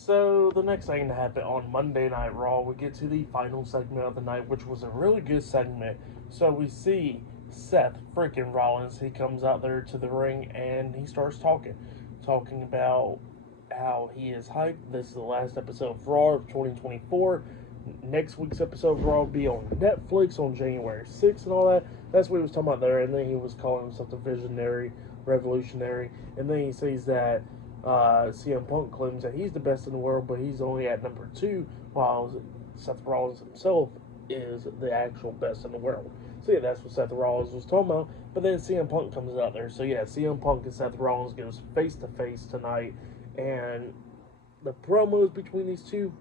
So the next thing to happen on Monday Night Raw, we get to the final segment of the night, which was a really good segment. So we see Seth freaking Rollins. He comes out there to the ring and he starts talking about how he is hyped. This is the last episode of Raw of 2024. Next week's episode of Raw will be on Netflix on January 6th and all that. That's what he was talking about there. And then he was calling himself the visionary, revolutionary. And then he says that CM Punk claims that he's the best in the world, but he's only at number 2, while Seth Rollins himself is the actual best in the world. So yeah, that's what Seth Rollins was talking about. But then CM Punk comes out there. So yeah, CM Punk and Seth Rollins goes face to face tonight, and the promos between these two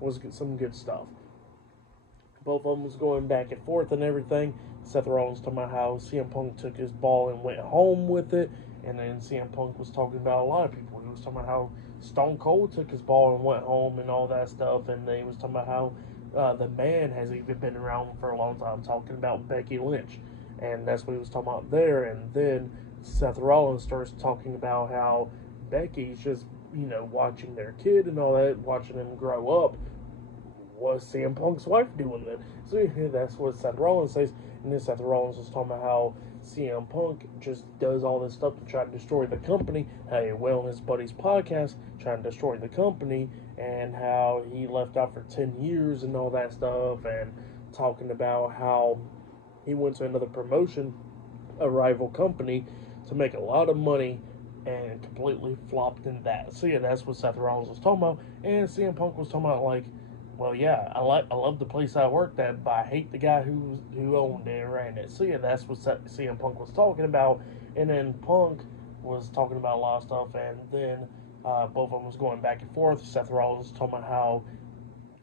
was some good stuff. Both of them was going back and forth and everything. Seth Rollins talking about how CM Punk took his ball and went home with it. And then CM Punk was talking about a lot of people. He was talking about how Stone Cold took his ball and went home and all that stuff. And then he was talking about how the man has even been around for a long time, talking about Becky Lynch. And that's what he was talking about there. And then Seth Rollins starts talking about how Becky's just, watching their kid and all that, watching him grow up. Was CM Punk's wife doing that? So yeah, that's what Seth Rollins says. And then Seth Rollins was talking about how CM Punk just does all this stuff to try to destroy the company. How he went on his buddy's podcast trying to destroy the company, and how he left out for 10 years and all that stuff, and talking about how he went to another promotion, a rival company, to make a lot of money and completely flopped in that. So yeah, that's what Seth Rollins was talking about. And CM Punk was talking about like, well, yeah, I love the place I worked at, but I hate the guy who owned it and ran it. So yeah, that's what CM Punk was talking about. And then Punk was talking about a lot of stuff, and then both of them was going back and forth. Seth Rollins was talking about how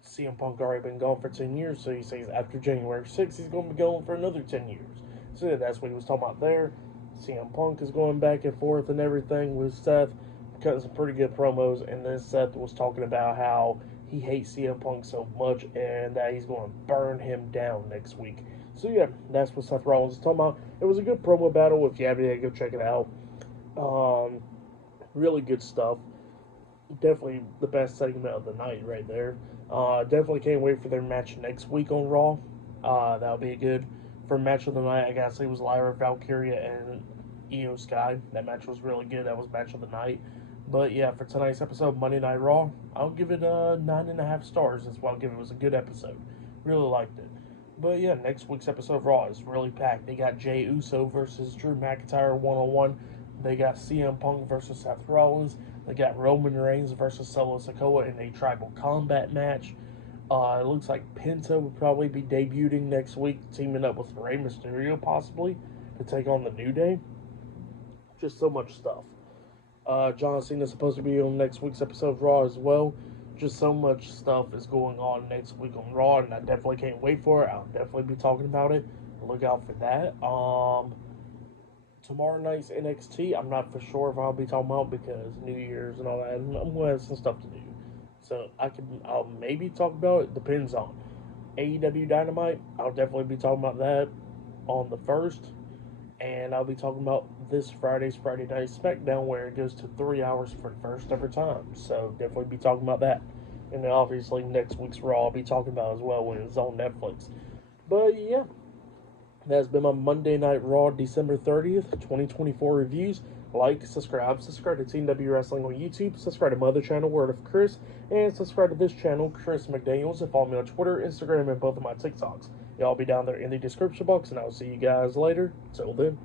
CM Punk already been gone for 10 years, so he says after January 6th, he's going to be going for another 10 years. So yeah, that's what he was talking about there. CM Punk is going back and forth and everything with Seth, cutting some pretty good promos, and then Seth was talking about how he hates CM Punk so much and that he's going to burn him down next week. So yeah, that's what Seth Rollins is talking about. It was a good promo battle. If you have any, go check it out. Really good stuff. Definitely the best segment of the night right there. Definitely can't wait for their match next week on Raw. That'll be good. For match of the night, I gotta say, was Lyra Valkyria and Io Sky. That match was really good. That was match of the night. But yeah, for tonight's episode, Monday Night Raw, I'll give it 9.5 stars. That's what I'll give it. It was a good episode. Really liked it. But yeah, next week's episode of Raw is really packed. They got Jey Uso versus Drew McIntyre 1-on-1. They got CM Punk versus Seth Rollins. They got Roman Reigns versus Solo Sikoa in a tribal combat match. It looks like Penta will probably be debuting next week, teaming up with Rey Mysterio possibly to take on the New Day. Just so much stuff. John Cena is supposed to be on next week's episode of Raw as well. Just so much stuff is going on next week on Raw, and I definitely can't wait for it. I'll definitely be talking about it. Look out for that. Tomorrow night's NXT, I'm not for sure if I'll be talking about because New Year's and all that, and I'm going to have some stuff to do. So I'll maybe talk about it. Depends on AEW Dynamite. I'll definitely be talking about that on the 1st. And I'll be talking about this Friday Night SmackDown, where it goes to 3 hours for the first ever time. So definitely be talking about that. And then obviously next week's Raw I'll be talking about as well when it's on Netflix. But yeah, that's been my Monday Night Raw December 30th, 2024 reviews. Like, subscribe to Team W Wrestling on YouTube, subscribe to my other channel, Word of Chris, and subscribe to this channel, Chris McDaniels, and follow me on Twitter, Instagram, and both of my TikToks. Y'all be down there in the description box, and I'll see you guys later. Till then.